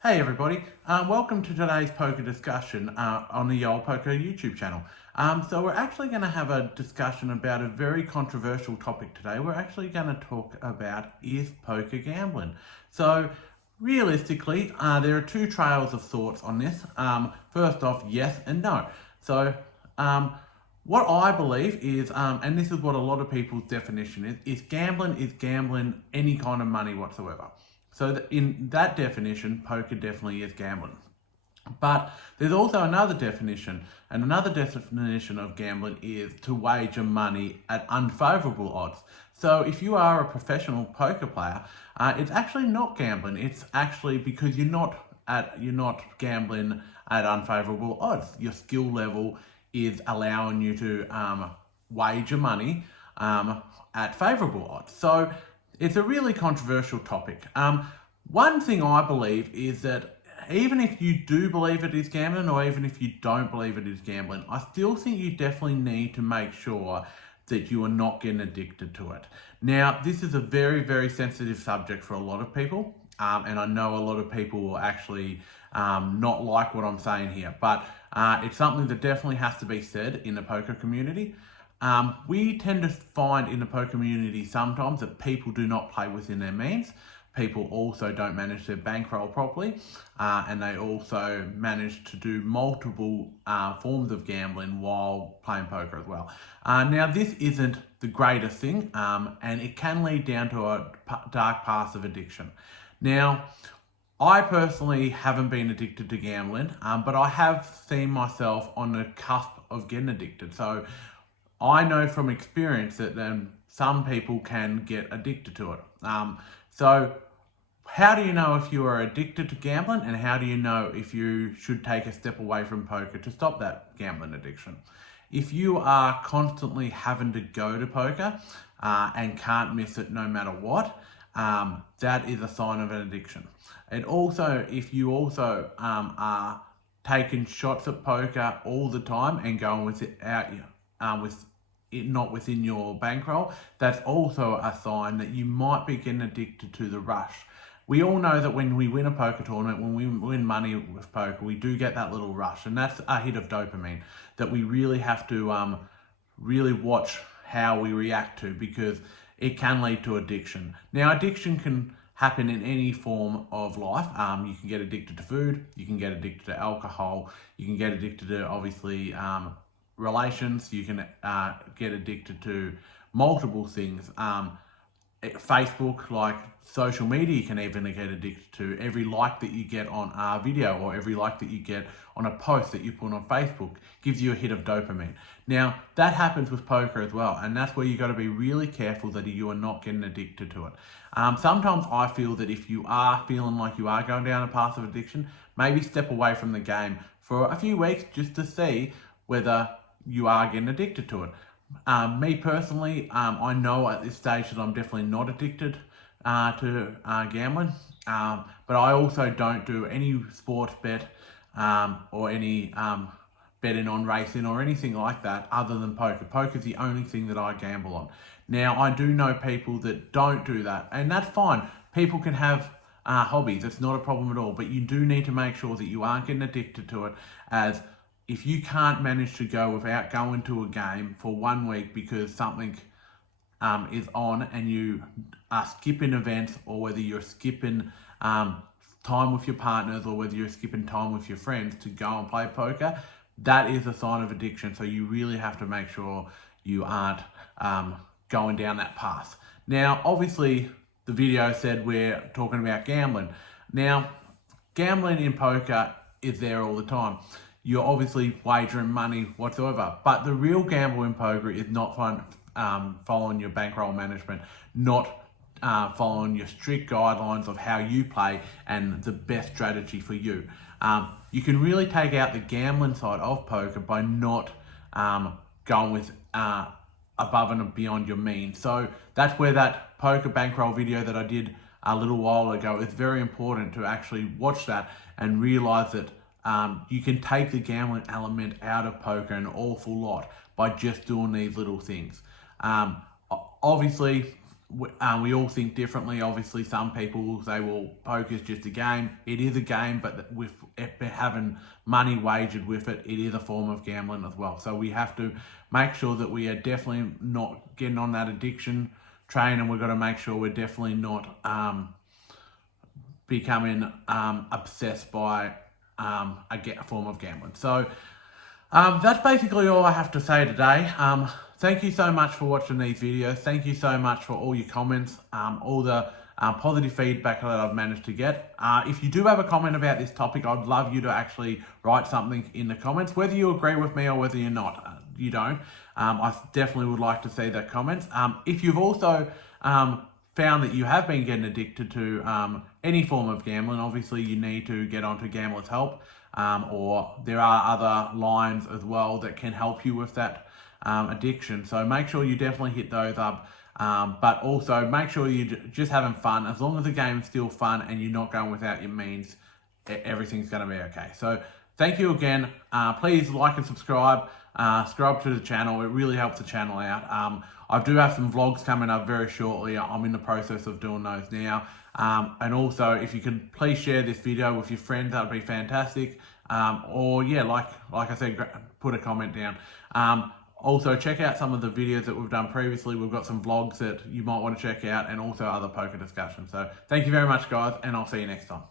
Hey everybody, welcome to today's poker discussion on the Yole Poker YouTube channel. So we're actually going to have a discussion about a very controversial topic today. We're actually going to talk about, is poker gambling? So realistically, there are two trails of thoughts on this. First off, yes and no. So what I believe is, and this is what a lot of people's definition is gambling any kind of money whatsoever. So in that definition, poker definitely is gambling. But there's also another definition, and another definition of gambling is to wager money at unfavorable odds. So if you are a professional poker player, it's actually not gambling. It's actually because you're not gambling at unfavorable odds. Your skill level is allowing you to wager money at favorable odds. So it's a really controversial topic. One thing I believe is that even if you do believe it is gambling, or even if you don't believe it is gambling, I still think you definitely need to make sure that you are not getting addicted to it. Now, this is a very, very sensitive subject for a lot of people, and I know a lot of people will actually not like what I'm saying here, but it's something that definitely has to be said in the poker community. We tend to find in the poker community sometimes that people do not play within their means. People also don't manage their bankroll properly, and they also manage to do multiple forms of gambling while playing poker as well. Now, this isn't the greatest thing, and it can lead down to a dark path of addiction. Now, I personally haven't been addicted to gambling, but I have seen myself on the cusp of getting addicted. So I know from experience that some people can get addicted to it. So how do you know if you are addicted to gambling, and how do you know if you should take a step away from poker to stop that gambling addiction? If you are constantly having to go to poker and can't miss it no matter what, that is a sign of an addiction. And also, if you also are taking shots at poker all the time and going with it out with it not within your bankroll, that's also a sign that you might be getting addicted to the rush. We all know that when we win a poker tournament, when we win money with poker, we do get that little rush, and that's a hit of dopamine that we really have to really watch how we react to, because it can lead to addiction. Now, addiction can happen in any form of life. You can get addicted to food, you can get addicted to alcohol, you can get addicted to, obviously, relations, you can get addicted to multiple things. Facebook, like social media, you can even get addicted to. Every like that you get on a video, or every like that you get on a post that you put on Facebook, gives you a hit of dopamine. Now, that happens with poker as well, and that's where you got to be really careful that you are not getting addicted to it. Sometimes I feel that if you are feeling like you are going down a path of addiction, maybe step away from the game for a few weeks just to see whether you are getting addicted to it. Me personally, I know at this stage that I'm definitely not addicted to gambling, but I also don't do any sports bet or any betting on racing or anything like that other than poker. Poker's the only thing that I gamble on. Now, I do know people that don't do that, and that's fine. People can have hobbies, it's not a problem at all, but you do need to make sure that you aren't getting addicted to it, as if you can't manage to go without going to a game for 1 week because something is on, and you are skipping events, or whether you're skipping time with your partners, or whether you're skipping time with your friends to go and play poker, that is a sign of addiction. So you really have to make sure you aren't going down that path. Now, obviously, the video said we're talking about gambling. Now, gambling in poker is there all the time. You're obviously wagering money whatsoever, but the real gamble in poker is not following your bankroll management, not following your strict guidelines of how you play and the best strategy for you. You can really take out the gambling side of poker by not going with above and beyond your means. So that's where that poker bankroll video that I did a little while ago is very important, to actually watch that and realize that you can take the gambling element out of poker an awful lot by just doing these little things. Obviously, we all think differently. Obviously, some people will say, well, poker's just a game. It is a game, but with having money wagered with it, it is a form of gambling as well. So we have to make sure that we are definitely not getting on that addiction train, and we've got to make sure we're definitely not becoming obsessed by a form of gambling. So that's basically all I have to say today. Thank you so much for watching these videos. Thank you so much for all your comments, all the positive feedback that I've managed to get. If you do have a comment about this topic, I'd love you to actually write something in the comments, whether you agree with me or whether you're not. You don't. I definitely would like to see the comments. If you've also found that you have been getting addicted to any form of gambling, obviously you need to get onto Gamblers Help, or there are other lines as well that can help you with that addiction. So make sure you definitely hit those up, but also make sure you're just having fun. As long as the game's still fun and you're not going without your means, everything's going to be okay. So thank you again. Please like and subscribe. Subscribe to the channel. It really helps the channel out. I do have some vlogs coming up very shortly. I'm in the process of doing those now. And also, if you could please share this video with your friends, that would be fantastic. Or yeah, like I said, put a comment down. Also, check out some of the videos that we've done previously. We've got some vlogs that you might want to check out, and also other poker discussions. So thank you very much, guys, and I'll see you next time.